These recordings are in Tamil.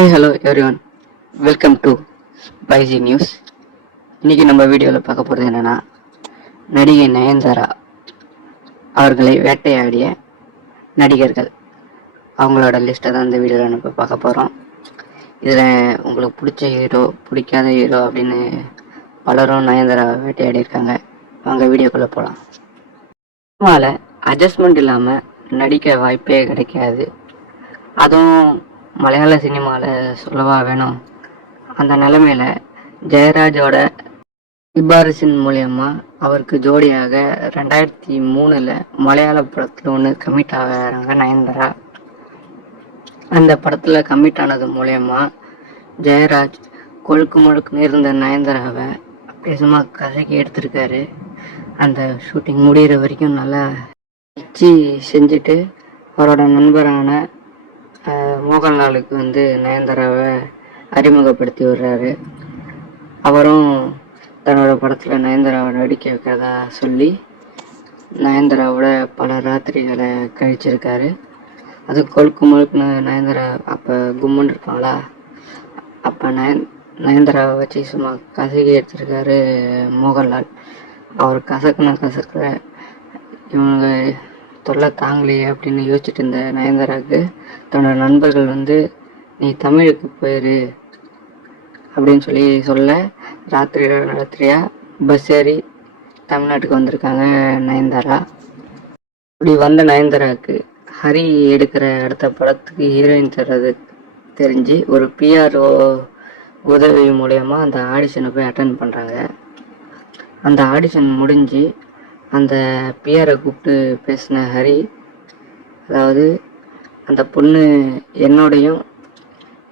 Hi hello everyone, welcome to பைஜி நியூஸ். இன்றைக்கி நம்ம வீடியோவில் பார்க்க போகிறது என்னென்னா, நடிகை நயன்தாரா அவர்களை வேட்டையாடிய நடிகர்கள் அவங்களோட லிஸ்ட்டை தான் இந்த வீடியோவில் நம்ம பார்க்க போகிறோம். இதில் உங்களுக்கு பிடிச்ச ஹீரோ, பிடிக்காத ஹீரோ அப்படின்னு பலரும் நயன்தாரா வேட்டையாடி இருக்காங்க. வாங்க வீடியோக்குள்ளே போகலாம். சினிமாவில் அட்ஜஸ்ட்மெண்ட் இல்லாமல் நடிக்க வாய்ப்பே கிடைக்காது. அதுவும் மலையாள சினிமாவில் சொல்லவா வேணும். அந்த நிலைமையில் ஜெயராஜோட சிபாரிசின் மூலயமா அவருக்கு ஜோடியாக 2003 மலையாள படத்தில் ஒன்று கமிட் ஆகிறாங்க நயன்தாரா. அந்த படத்தில் கமிட் ஆனது மூலயமா ஜெயராஜ் கொழுக்கு முழுக்குன்னு இருந்த நயன்தாராவை அப்படியே சும்மா கதைக்கு எடுத்திருக்காரு. அந்த ஷூட்டிங் முடிகிற வரைக்கும் நல்லா வச்சு செஞ்சுட்டு அவரோட நண்பரான மோகன்லாலுக்கு நயன்தாராவை அறிமுகப்படுத்தி விடுறாரு. அவரும் தன்னோட படத்தில் நயன்தாராவை நடிக்க வைக்கிறதா சொல்லி நயன்தாராவோட பல ராத்திரிகளை கழிச்சிருக்காரு. அது கொழுக்கு முழுக்குன்னு நயன்தாரா அப்போ கும்முன்னு இருப்பாங்களா, அப்போ நயன்தாராவை வச்சு சும்மா கசக்கி எடுத்திருக்காரு மோகன்லால். அவர் கசக்கிற இவங்க தொல்லை தாங்கலையே அப்படின்னு யோசிச்சுட்டு இருந்த நயன்தாராவுக்கு தன்னோட நண்பர்கள் நீ தமிழுக்கு போயிரு அப்படின்னு சொல்ல ராத்திரியாக பஸ் ஏறி தமிழ்நாட்டுக்கு வந்திருக்காங்க நயன்தாரா. இப்படி வந்த நயன்தாராவுக்கு ஹரி எடுக்கிற அடுத்த படத்துக்கு ஹீரோயின் தர்றது தெரிஞ்சு ஒரு பிஆர்ஓ உதவி மூலயமா அந்த ஆடிஷனை போய் அட்டன் பண்ணுறாங்க. அந்த ஆடிஷன் முடிஞ்சு அந்த பிஆரை கூப்பிட்டு பேசின ஹரி, அதாவது அந்த பொண்ணு என்னோடையும்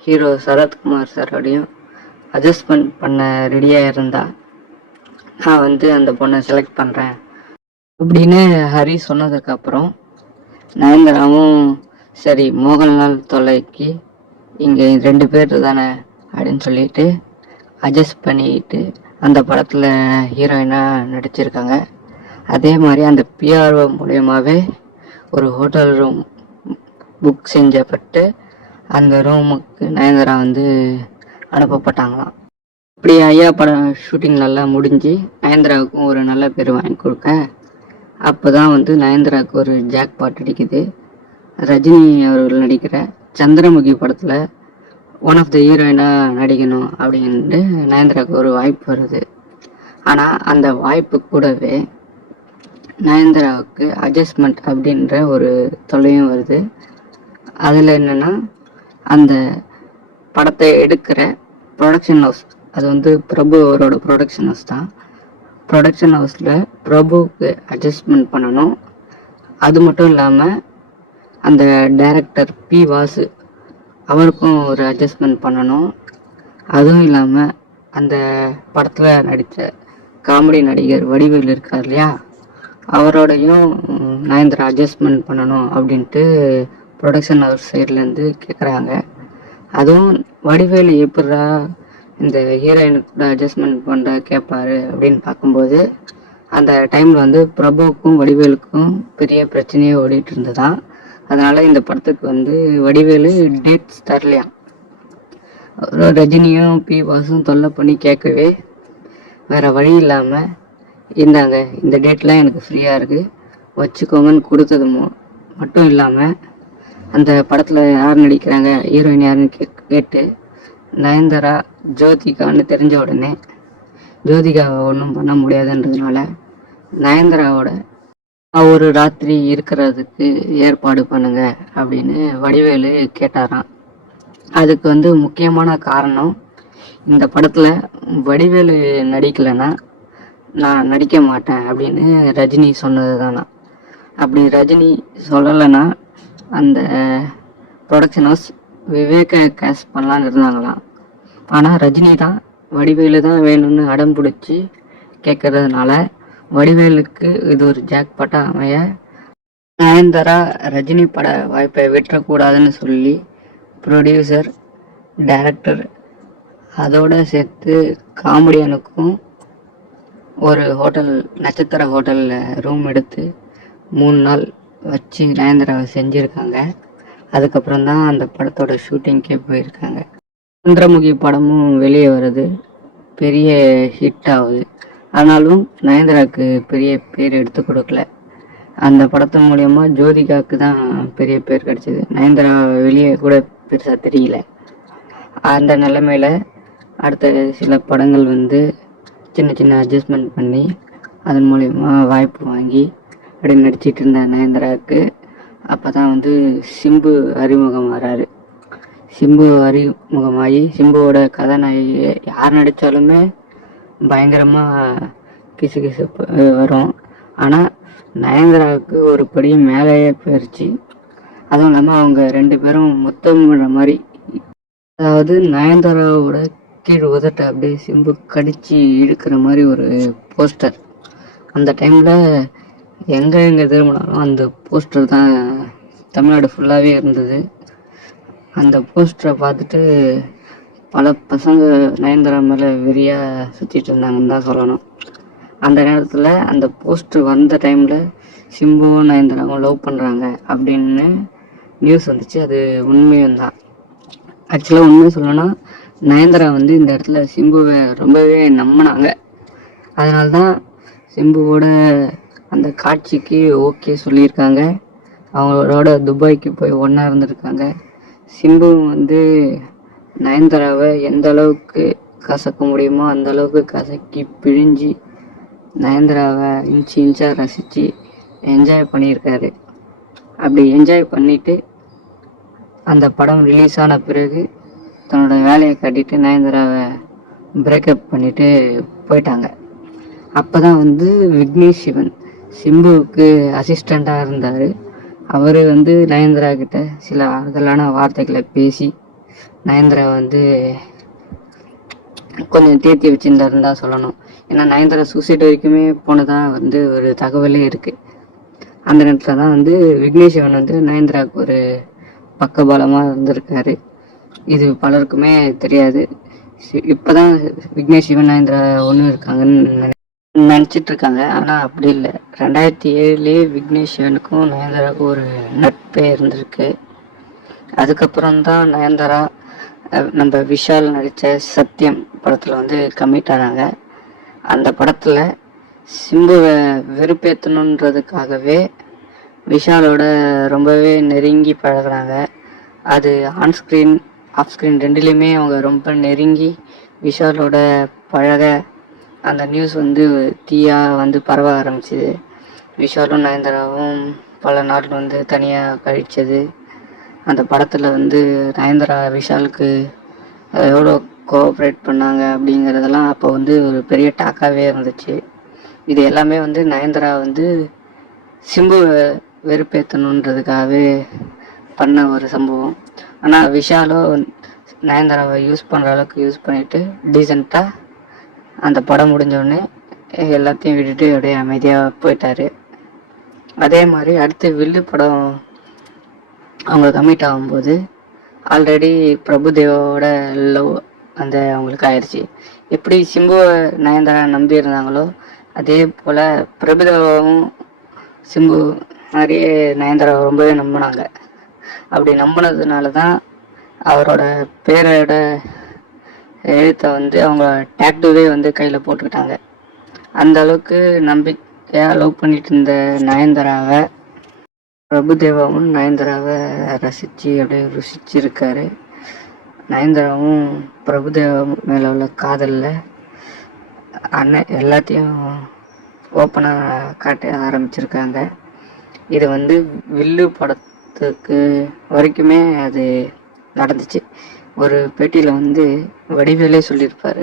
ஹீரோ சரத்குமார் சாரோடையும் அட்ஜஸ்ட்மெண்ட் பண்ண ரெடியாக இருந்தா நான் அந்த பொண்ணை செலக்ட் பண்ணுறேன் அப்படின்னு ஹரி சொன்னதுக்கப்புறம் நயன்தாராவும் சரி மோகன்லால் தொல்லைக்கு இங்கே 2 பேர் தானே அப்படின்னு சொல்லிட்டு அட்ஜஸ்ட் பண்ணிட்டு அந்த படத்தில் ஹீரோயினாக நடிச்சிருக்காங்க. அதே மாதிரி அந்த பிஆர்ஓ மூலியமாகவே ஒரு ஹோட்டல் ரூம் புக் செஞ்சப்பட்டு அந்த ரூமுக்கு நயன்தாரா அனுப்பப்பட்டாங்களாம். இப்படி ஐயா படம் ஷூட்டிங் நல்லா முடிஞ்சு நயன்தாராவுக்கும் ஒரு நல்ல பேர் வாங்கி கொடுக்க அப்போ தான் நயன்தாராவுக்கு ஒரு ஜாக்பாட் அடிக்குது. ரஜினி அவர்கள் நடிக்கிற சந்திரமுகி படத்தில் ஒன் ஆஃப் த ஹீரோயினாக நடிக்கணும் அப்படின்ட்டு நயன்தாராவுக்கு ஒரு வாய்ப்பு வருது. ஆனால் அந்த வாய்ப்பு கூடவே நயன்தாராவுக்கு அட்ஜஸ்ட்மெண்ட் அப்படின்ற ஒரு தொல்லையும் வருது. அதில் என்னென்னா, அந்த படத்தை எடுக்கிற ப்ரொடக்ஷன் ஹவுஸ், அது பிரபு அவரோட ப்ரொடக்ஷன் ஹவுஸ் தான். ப்ரொடக்ஷன் ஹவுஸில் பிரபுவுக்கு அட்ஜஸ்ட்மெண்ட் பண்ணணும். அது மட்டும் இல்லாமல் அந்த டைரக்டர் பி வாசு அவருக்கும் ஒரு அட்ஜஸ்ட்மெண்ட் பண்ணணும். அதுவும் இல்லாமல் அந்த படத்தில் நடித்த காமெடி நடிகர் வடிவேலு இருக்கார் இல்லையா, அவரோடையும் நயன்தாரா அட்ஜஸ்ட்மெண்ட் பண்ணணும் அப்படின்ட்டு ப்ரொடக்ஷன் ஹவுஸ் சைட்லேருந்து கேட்குறாங்க. அதுவும் வடிவேலு எப்படா இந்த ஹீரோயினுக்கு கூட அட்ஜஸ்ட்மெண்ட் பண்ணுற கேட்பாரு அப்படின்னு பார்க்கும்போது அந்த டைமில் பிரபுவுக்கும் வடிவேலுக்கும் பெரிய பிரச்சனையே ஓடிட்டு இருந்ததான். அதனால் இந்த படத்துக்கு வடிவேலு டேட்ஸ் தரலையாம். ரஜினியும் பி வாசும் தொல்லை பண்ணி கேட்கவே வேறு வழி இல்லாமல் இந்தாங்க இந்த டேட்லாம் எனக்கு ஃப்ரீயாக இருக்குது வச்சுக்கோங்கன்னு கொடுத்தது மட்டும் இல்லாமல் அந்த படத்தில் யார் நடிக்கிறாங்க, ஹீரோயின் யாருன்னு கேட்டு நயன்தாரா ஜோதிகான்னு தெரிஞ்ச உடனே ஜோதிகாவை ஒன்றும் பண்ண முடியாதுன்றதுனால நயன்தாராவோட ஒரு ராத்திரி இருக்கிறதுக்கு ஏற்பாடு பண்ணுங்க அப்படின்னு வடிவேலு கேட்டாராம். அதுக்கு முக்கியமான காரணம், இந்த படத்தில் வடிவேலு நடிக்கலைன்னா நான் நடிக்க மாட்டேன் அப்படின்னு ரஜினி சொன்னது தானா. அப்படி ரஜினி சொல்லலைன்னா அந்த ப்ரொடக்ஷன் ஹவுஸ் விவேகை கேஷ் பண்ணலான்னு இருந்தாங்களாம். ஆனால் ரஜினி தான் வடிவேலு தான் வேணும்னு அடம் பிடிச்சி கேட்கறதுனால வடிவேலுக்கு இது ஒரு ஜாக்பாட்டாக அமைய நயன்தாரா ரஜினி பட வாய்ப்பை விட்டுறக்கூடாதுன்னு சொல்லி ப்ரொடியூசர், டைரக்டர் அதோடு சேர்த்து காமெடியனுக்கும் ஒரு ஹோட்டல், நட்சத்திர ஹோட்டலில் ரூம் எடுத்து 3 நாள் வச்சு நயன்தாராவை செஞ்சுருக்காங்க. அதுக்கப்புறம் தான் அந்த படத்தோட ஷூட்டிங்க்கே போயிருக்காங்க. சந்திரமுகி படமும் வெளியே வருது, பெரிய ஹிட் ஆகுது. ஆனாலும் நயன்தாராவுக்கு பெரிய பேர் எடுத்து கொடுக்கல. அந்த படத்து மூலயமா ஜோதிகாவுக்கு தான் பெரிய பேர் கிடைச்சிது. நயன்தாரா வெளியே கூட பெருசாக தெரியல. அந்த நிலைமையில அடுத்த சில படங்கள் வந்து சின்ன சின்ன அட்ஜஸ்ட்மெண்ட் பண்ணி அதன் மூலயமா வாய்ப்பு வாங்கி அப்படி நடிச்சிட்டு இருந்த நயன்தாராவுக்கு அப்போ தான் வந்து சிம்பு அறிமுகம் வராரு. சிம்பு அறிமுகமாகி சிம்புவோட கதாநாயகியை யார் நடித்தாலுமே பயங்கரமாக கிசு கிசு வரும். ஆனால் நயன்தாராவுக்கு ஒரு படி மேலேயே போயிடுச்சு. அதுவும் இல்லாமல் அவங்க 2 பேரும் முத்தமிடுற மாதிரி, அதாவது நயன்தாராவோட கீழ் உதட்ட அப்படியே சிம்பு கடிச்சு இழுக்கிற மாதிரி ஒரு போஸ்டர். அந்த டைமில் எங்கே திரும்பினாலும் அந்த போஸ்டர் தான் தமிழ்நாடு ஃபுல்லாகவே இருந்தது. அந்த போஸ்டரை பார்த்துட்டு பல பசங்க நயன்தாரா மேலே வெறியாக சுற்றிட்டு இருந்தாங்கன்னு தான் சொல்லணும். அந்த நேரத்தில் அந்த போஸ்டர் வந்த டைமில் சிம்புவும் நயன்தாராவும் லவ் பண்ணுறாங்க அப்படின்னு நியூஸ் வந்துச்சு. அது உண்மையும் தான். ஆக்சுவலாக உண்மையை சொல்லணும்னா நயன்தாரா வந்து இந்த இடத்துல சிம்புவை ரொம்பவே நம்பினாங்க. அதனால தான் சிம்புவோட அந்த காட்சிக்கு ஓகே சொல்லியிருக்காங்க. அவங்களோட துபாய்க்கு போய் ஒன்றா இருந்திருக்காங்க. சிம்பு வந்து நயன்தாராவை எந்த அளவுக்கு கசக்க முடியுமோ அந்த அளவுக்கு கசக்கி பிழிஞ்சி நயன்தாராவை இன்ச்சாக ரசித்து என்ஜாய் பண்ணியிருக்காரு. அப்படி என்ஜாய் பண்ணிவிட்டு அந்த படம் ரிலீஸ் ஆன பிறகு தன்னோட வேலையை காட்டிட்டு நயன்தாராவை பிரேக்கப் பண்ணிவிட்டு போயிட்டாங்க. அப்போ தான் வந்து விக்னேஷ் சிவன் சிம்புவுக்கு அசிஸ்டண்ட்டாக இருந்தார். அவர் வந்து நயன்தாரா கிட்ட சில ஆறுதலான வார்த்தைகளை பேசி நயன்தாரா வந்து கொஞ்சம் தேர்த்தி வச்சுருந்தாருன்னு தான் சொல்லணும். ஏன்னா நயன்தாரா சூசைட் வரைக்குமே போனதாக வந்து ஒரு தகவலே இருக்குது. அந்த நேரத்தில் தான் வந்து விக்னேஷ் சிவன் வந்து நயன்தாராவுக்கு ஒரு பக்கபலமாக இருந்திருக்காரு. இது பலருக்குமே தெரியாது. இப்போ தான் விக்னேஷ் சிவன் நயன்தாரா ஒன்று இருக்காங்கன்னு நினச்சிட்டு இருக்காங்க. ஆனால் அப்படி இல்லை. 2007 விக்னேஷ் சிவனுக்கும் நயன்தாராவுக்கும் ஒரு நட்பே இருந்திருக்கு. அதுக்கப்புறம் தான் நயன்தாரா நம்ம விஷால் நடித்த சத்தியம் படத்தில் வந்து கமிட் ஆகிறாங்க. அந்த படத்தில் சிம்புவை வெறுப்பேற்றணுன்றதுக்காகவே விஷாலோட ரொம்பவே நெருங்கி பழகுறாங்க. அது ஆன்ஸ்க்ரீன் ஆஃப் ஸ்க்ரீன் ரெண்டுலேயுமே அவங்க ரொம்ப நெருங்கி விஷாலோட பழக அந்த நியூஸ் வந்து தீயாக வந்து பரவ ஆரம்பிச்சிது. விஷாலும் நயன்தாராவும் பல நாள் வந்து தனியாக கழித்தது. அந்த படத்தில் வந்து நயன்தாரா விஷாலுக்கு எவ்வளோ கோஆப்ரேட் பண்ணாங்க அப்படிங்கிறதெல்லாம் அப்போ வந்து ஒரு பெரிய டாக்காகவே இருந்துச்சு. இது எல்லாமே வந்து நயன்தாரா வந்து சிம்புவை வெறுப்பேற்றணுன்றதுக்காகவே பண்ண ஒரு சம்பவம். ஆனால் விஷாலோ நயன்தாராவை யூஸ் பண்ணுற அளவுக்கு யூஸ் பண்ணிவிட்டு டீசெண்டாக அந்த படம் முடிஞ்சோடனே எல்லாத்தையும் விட்டுட்டு அப்படியே அமைதியாக போயிட்டார். அதே மாதிரி அடுத்து வில்லு படம் அவங்க கமிட் ஆகும்போது ஆல்ரெடி பிரபுதேவோட லவ் அந்த அவங்களுக்கு ஆயிடுச்சு. எப்படி சிம்புவை நயன்தாரா நம்பி இருந்தாங்களோ அதே போல் பிரபுதேவாவும் சிம்பு நிறைய நயன்தாராவை ரொம்பவே நம்பினாங்க. அப்படி நம்பினதுனால தான் அவரோட பேரோட எழுத்தை வந்து அவங்க டேட்டூவே வந்து கையில் போட்டுக்கிட்டாங்க. அந்த அளவுக்கு நம்பிக்கையாக லவ் பண்ணிட்டு இருந்த நயன்தாராவை பிரபுதேவாவும் நயன்தாராவை ரசித்து அப்படியே ருசிச்சிருக்காரு. நயன்தாராவும் பிரபுதேவா மேலே உள்ள காதலில் அண்ணன் எல்லாத்தையும் ஓப்பனாக காட்ட ஆரம்பிச்சிருக்காங்க. இது வந்து வில்லு படத்துக்கு வரைக்குமே அது நடந்துச்சு. ஒரு பேட்டியில் வந்து வடிவேலே சொல்லியிருப்பார்,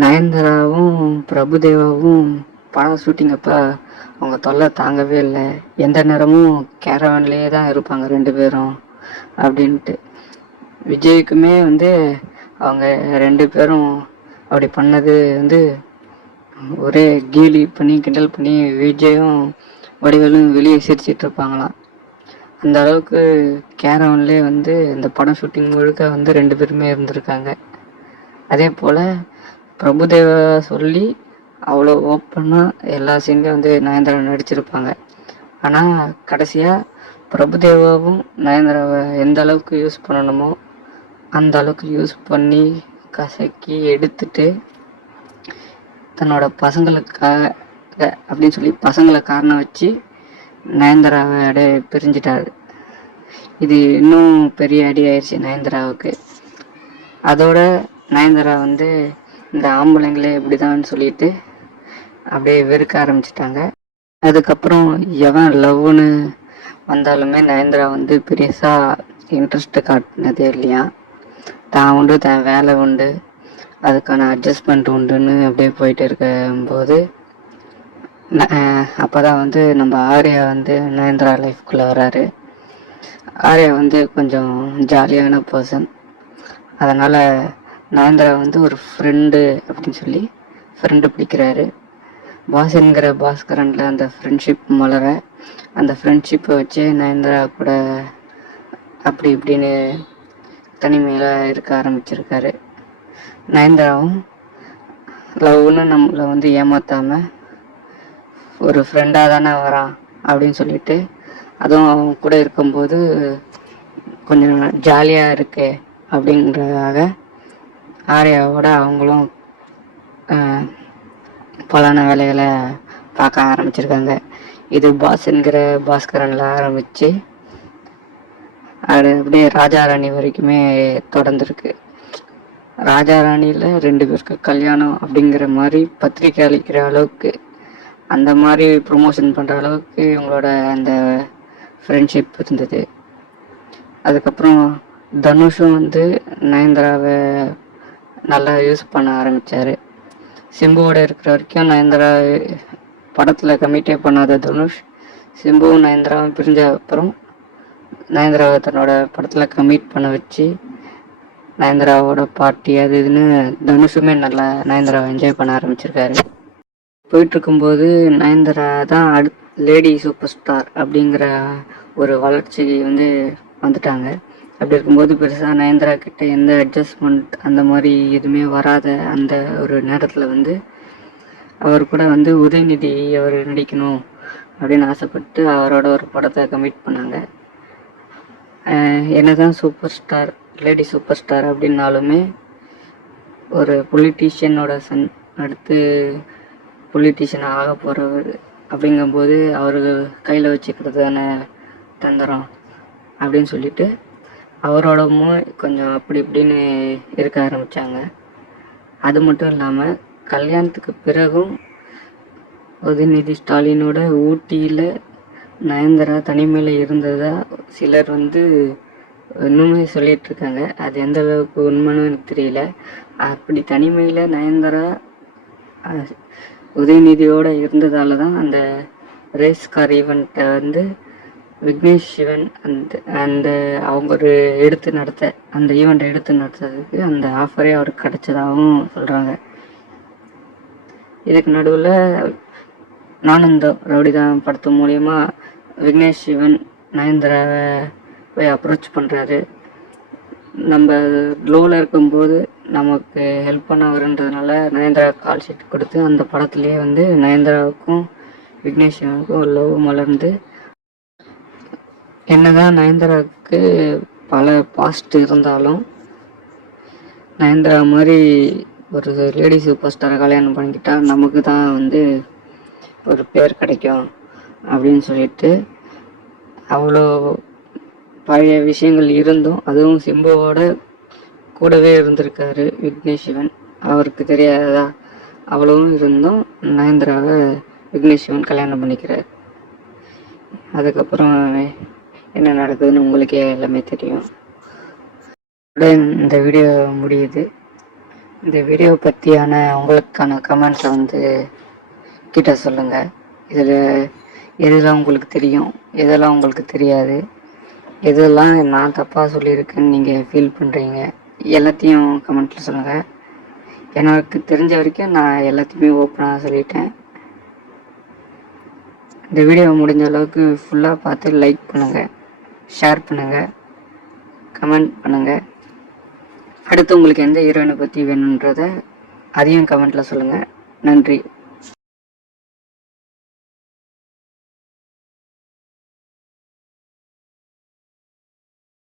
நயன்தாராவும் பிரபுதேவாவும் படம் ஷூட்டிங் அப்போ அவங்க தொல்லை தாங்கவே இல்லை, எந்த நேரமும் கேரவன்லேயே தான் இருப்பாங்க 2 பேரும் அப்படின்ட்டு. விஜய்க்குமே வந்து அவங்க 2 பேரும் அப்படி பண்ணது வந்து ஒரே கேலி பண்ணி கிண்டல் பண்ணி விஜயும் வடிவேலும் வெளியே சிரிச்சிட்டு இருப்பாங்களாம். அந்த அளவுக்கு கேரவன்லேயே வந்து இந்த படம் ஷூட்டிங் முழுக்க வந்து 2 பேருமே இருந்திருக்காங்க. அதே போல் பிரபுதேவா சொல்லி அவ்வளோ ஓப்பனாக எல்லா சீன்லையும் வந்து நயன்தாரா நடிச்சிருப்பாங்க. ஆனால் கடைசியாக பிரபுதேவாவும் நயன்தாராவை எந்த அளவுக்கு யூஸ் பண்ணணுமோ அந்த அளவுக்கு யூஸ் பண்ணி கசக்கி எடுத்துட்டு தன்னோட பசங்களுக்காக அப்படின்னு சொல்லி பசங்களை காரணம் வச்சு நயன்தாராவோட பிரிஞ்சிட்டாரு. இது இன்னும் பெரிய அடி ஆயிடுச்சு நயன்தாராவுக்கு. அதோட நயன்தாரா வந்து இந்த ஆம்பளைங்களே இப்படிதான் சொல்லிட்டு அப்படியே வெறுக்க ஆரம்பிச்சிட்டாங்க. அதுக்கப்புறம் எவன் லவ்னு வந்தாலுமே நயன்தாரா வந்து பெருசாக இன்ட்ரெஸ்ட்டு காட்டினதே இல்லையா. தான் உண்டு, தான் வேலை உண்டு, அதுக்கான அட்ஜஸ்ட்மெண்ட் உண்டுன்னு அப்படியே போயிட்டு இருக்கும்போது அப்போ தான் வந்து நம்ம ஆர்யா வந்து நயன்தாரா லைஃப்குள்ளே வராரு. ஆர்யா வந்து கொஞ்சம் ஜாலியான பர்சன். அதனால் நயன்தாரா வந்து ஒரு ஃப்ரெண்டு அப்படின்னு சொல்லி ஃப்ரெண்டு பிடிக்கிறாரு. பாஸ்ங்கிற பாஸ்கரனில் அந்த ஃப்ரெண்ட்ஷிப் மலர, அந்த ஃப்ரெண்ட்ஷிப்பை வச்சு நயன்தாரா கூட அப்படி இப்படின்னு தனிமையில் இருக்க ஆரம்பிச்சிருக்காரு. நயன்தாராவும் லவ்னு நம்மளை வந்து ஏமாற்றாமல் ஒரு ஃப்ரெண்டாக தானே வரான் அப்படின்னு சொல்லிட்டு, அதுவும் அவங்க கூட இருக்கும்போது கொஞ்சம் ஜாலியாக இருக்கு அப்படின்றதாக ஆர்யாவோட அவங்களும் பலான வேலைகளை பார்க்க ஆரம்பிச்சிருக்காங்க. இது பாஸ்ங்கிற பாஸ்கரனில் ஆரம்பித்து அது அப்படியே ராஜா ராணி வரைக்குமே தொடர்ந்துருக்கு. ராஜா ராணியில் 2 பேருக்கு கல்யாணம் அப்படிங்கிற மாதிரி பத்திரிக்கை அளிக்கிற அளவுக்கு, அந்த மாதிரி ப்ரொமோஷன் பண்ணுற அளவுக்கு இவங்களோட அந்த ஃப்ரெண்ட்ஷிப் இருந்தது. அதுக்கப்புறம் தனுஷும் வந்து நயன்தாராவை நல்லா யூஸ் பண்ண ஆரம்பித்தார். சிம்புவோட இருக்கிற வரைக்கும் நயன்தாரா படத்தில் கமிட்டே பண்ணாத தனுஷ், சிம்புவும் நயன்தாராவும் பிரிஞ்ச அப்புறம் நயன்தாராவை தன்னோட படத்தில் கமிட் பண்ண வச்சு நயன்தாராவோட பாட்டி அது இதுன்னு தனுஷுமே நல்லா நயன்தாராவை என்ஜாய் பண்ண ஆரம்பிச்சிருக்காரு. போயிட்டுருக்கும்போது நயன்தாரா தான் லேடி சூப்பர் ஸ்டார் அப்படிங்கிற ஒரு வளர்ச்சி வந்து வந்துட்டாங்க. அப்படி இருக்கும்போது பெருசாக நயன்தாரா கிட்ட எந்த அட்ஜஸ்ட்மெண்ட் அந்த மாதிரி எதுவுமே வராத அந்த ஒரு நேரத்தில் வந்து அவர் கூட வந்து உதயநிதி அவர் நடிக்கணும் அப்படின்னு ஆசைப்பட்டு அவரோட ஒரு படத்தை கமிட் பண்ணாங்க. என்னதான் super star, lady super star அப்படின்னாலுமே ஒரு பொலிட்டீஷியனோட சன் அடுத்து பொலிட்டீஷியன் ஆக போகிறவர் அப்படிங்கும்போது அவருக்கு கையில் வச்சுக்கிறது தானே தந்திரம் அப்படின்னு சொல்லிட்டு அவரோடமும் கொஞ்சம் அப்படி இப்படின்னு இருக்க ஆரம்பித்தாங்க. அது மட்டும் இல்லாமல் கல்யாணத்துக்கு பிறகும் உதயநிதி ஸ்டாலினோட ஊட்டியில் நயன்தாரா தனிமையில் இருந்ததா சிலர் வந்து இன்னுமே சொல்லிகிட்ருக்காங்க. அது எந்த அளவுக்கு உண்மைன்னு எனக்கு தெரியல. அப்படி தனிமையில் நயன்தாரா உதயநிதியோடு இருந்ததால தான் அந்த ரேஸ் கார் ஈவெண்ட்டை வந்து விக்னேஷ் சிவன் அந்த அவங்க ஒரு அந்த ஈவெண்ட்டை எடுத்து நடத்துறதுக்கு அந்த ஆஃபரே அவருக்கு கிடைச்சதாகவும் சொல்கிறாங்க. இதுக்கு நடுவில் நானும் இந்த ரவுடிதான் படத்து மூலயமா விக்னேஷ் சிவன் நயன்தாராவை போய் அப்ரோச் பண்ணுறாரு. நம்ம லோவில் இருக்கும்போது நமக்கு ஹெல்ப் பண்ணவருன்றதுனால நயன்தாரா கால் ஷீட் கொடுத்து அந்த படத்துலேயே வந்து நயன்தாராவுக்கும் விக்னேஷ் சிவனுக்கும் ஒரு லவ் மலர்ந்து, என்னதான் நயன்தாராவுக்கு பல பாஸ்ட் இருந்தாலும் நயன்தாரா மாதிரி ஒரு லேடி சூப்பர் ஸ்டாரை கல்யாணம் பண்ணிக்கிட்டா நமக்கு தான் வந்து ஒரு பேர் கிடைக்கும் அப்படின்னு சொல்லிட்டு அவ்வளோ பழைய விஷயங்கள் இருந்தும், அதுவும் சிம்புவோட கூடவே இருந்திருக்காரு விக்னேஷ் சிவன். அவருக்கு தெரியாததா? அவ்வளவும் இருந்தும் நயன்தாராவை விக்னேஷ் சிவன் கல்யாணம் பண்ணிக்கிறார். அதுக்கப்புறம் என்ன நடக்குதுன்னு உங்களுக்கே எல்லாமே தெரியும். இந்த வீடியோ முடியுது. இந்த வீடியோ பற்றியான உங்களுக்கான கமெண்ட்ஸை வந்து கிட்ட சொல்லுங்கள். இதில் எதெல்லாம் உங்களுக்கு தெரியும், எதெல்லாம் உங்களுக்கு தெரியாது, எதெல்லாம் நான் தப்பாக சொல்லியிருக்கேன்னு நீங்கள் ஃபீல் பண்ணுறீங்க, எல்லாத்தையும் கமெண்ட்டில் சொல்லுங்கள். எனக்கு தெரிஞ்ச வரைக்கும் நான் எல்லாத்தையுமே ஓப்பனாக சொல்லிட்டேன். இந்த வீடியோ முடிஞ்ச அளவுக்கு ஃபுல்லாக பார்த்து லைக் பண்ணுங்கள், ஷேர் பண்ணுங்கள், கமெண்ட் பண்ணுங்கள். அடுத்து உங்களுக்கு எந்த ஹீரோயினை பற்றி வேணுன்றதை அதையும் கமெண்ட்டில் சொல்லுங்கள். நன்றி.